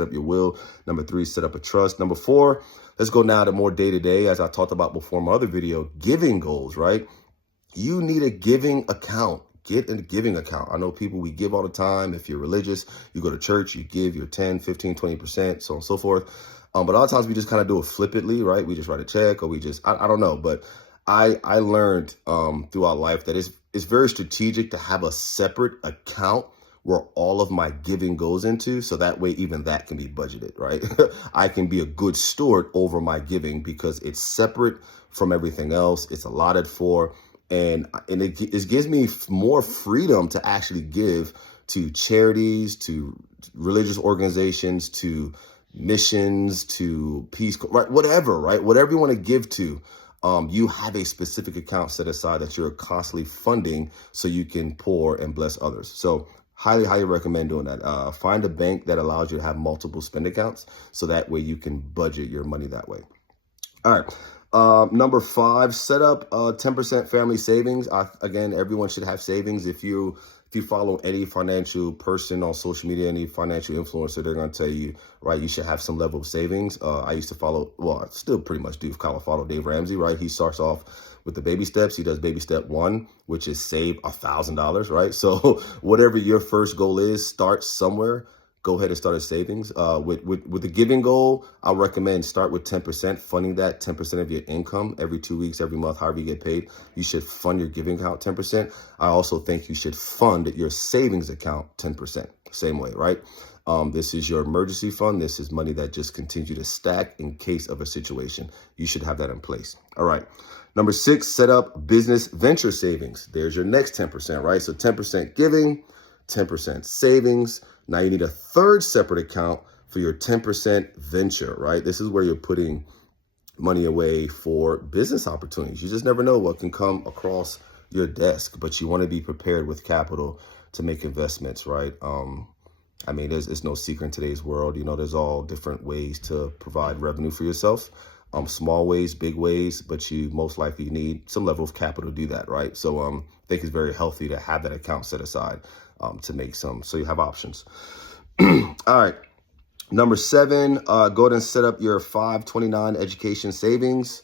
up your will. Number 3, set up a trust. Number 4, let's go now to more day-to-day, as I talked about before in my other video, giving goals, right? You need a giving account. Get a giving account. I know people, we give all the time. If you're religious, you go to church, you give your 10, 15, 20%, so on and so forth. But a lot of times we just kind of do it flippantly, right? We just write a check, or we just, I don't know. But I learned throughout life that it's very strategic to have a separate account where all of my giving goes into, so that way even that can be budgeted, right? I can be a good steward over my giving because it's separate from everything else. It's allotted for, and it gives me more freedom to actually give to charities, to religious organizations, to missions, to peace, right? Whatever you want to give to. You have a specific account set aside that you're constantly funding so you can pour and bless others. So highly recommend doing that. Find a bank that allows you to have multiple spend accounts, so that way you can budget your money that way. All right. Number 5, set up 10% family savings. Again, everyone should have savings. If you follow any financial person on social media, any financial influencer, they're going to tell you, right, you should have some level of savings. I used to follow, well, I still pretty much do follow Dave Ramsey, right? He starts off with the baby steps. He does baby step 1, which is save $1,000, right? So whatever your first goal is, start somewhere. Go ahead and start a savings. With the giving goal, I recommend start with 10%, funding that 10% of your income every 2 weeks, every month, however you get paid. You should fund your giving account 10%. I also think you should fund your savings account 10%, same way, right? This is your emergency fund. This is money that just continues to stack in case of a situation. You should have that in place. All right. Number 6, set up business venture savings. There's your next 10%, right? So 10% giving, 10% savings. Now you need a third separate account for your 10% venture, right? This is where you're putting money away for business opportunities. You just never know what can come across your desk, but you want to be prepared with capital to make investments, right? I mean, it's no secret in today's world. You know, there's all different ways to provide revenue for yourself. Small ways, big ways, but you most likely need some level of capital to do that, right? So I think it's very healthy to have that account set aside to make some, so you have options. All right. Number 7, go ahead and set up your 529 education savings.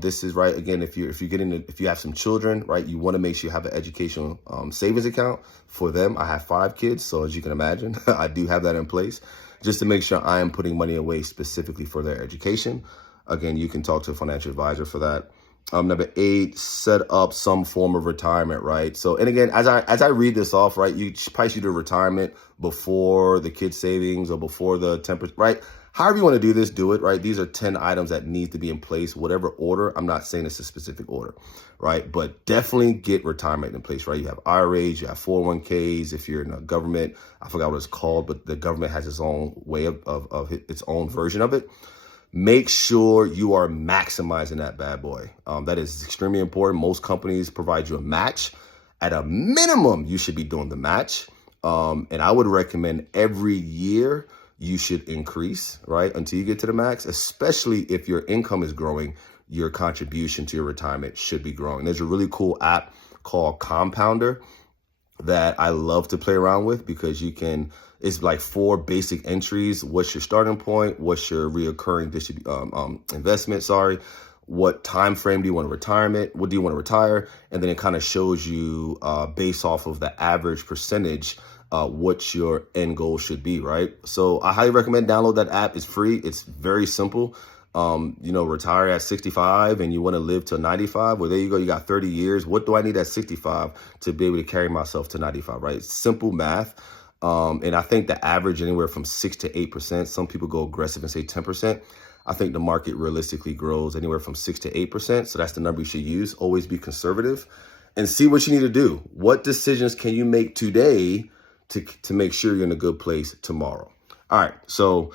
This is right. Again, if you have some children, right, you want to make sure you have an educational savings account for them. I have 5 kids, so as you can imagine, I do have that in place just to make sure I am putting money away specifically for their education. Again, you can talk to a financial advisor for that. Number 8, set up some form of retirement, right? So, and again, as I read this off, right, you probably should do retirement before the kid savings or before the 10%, right? However you want to do this, do it, right? These are 10 items that need to be in place, whatever order. I'm not saying it's a specific order, right? But definitely get retirement in place, right? You have IRAs, you have 401ks. If you're in a government, I forgot what it's called, but the government has its own way of its own version of it. Make sure you are maximizing that bad boy. That is extremely important. Most companies provide you a match. At a minimum, you should be doing the match. And I would recommend every year you should increase, right, until you get to the max, especially if your income is growing, your contribution to your retirement should be growing. There's a really cool app called Compounder that I love to play around with because it's like 4 basic entries. What's your starting point? What's your reoccurring investment? What time frame do you want to retirement? What do you want to retire? And then it kind of shows you based off of the average percentage what your end goal should be, right? So I highly recommend download that app. It's free. It's very simple. Retire at 65 and you want to live to 95. Well, there you go. You got 30 years. What do I need at 65 to be able to carry myself to 95, right? It's simple math. And I think the average anywhere from 6 to 8%. Some people go aggressive and say 10%. I think the market realistically grows anywhere from 6 to 8%. So that's the number you should use. Always be conservative and see what you need to do. What decisions can you make today to make sure you're in a good place tomorrow? All right. So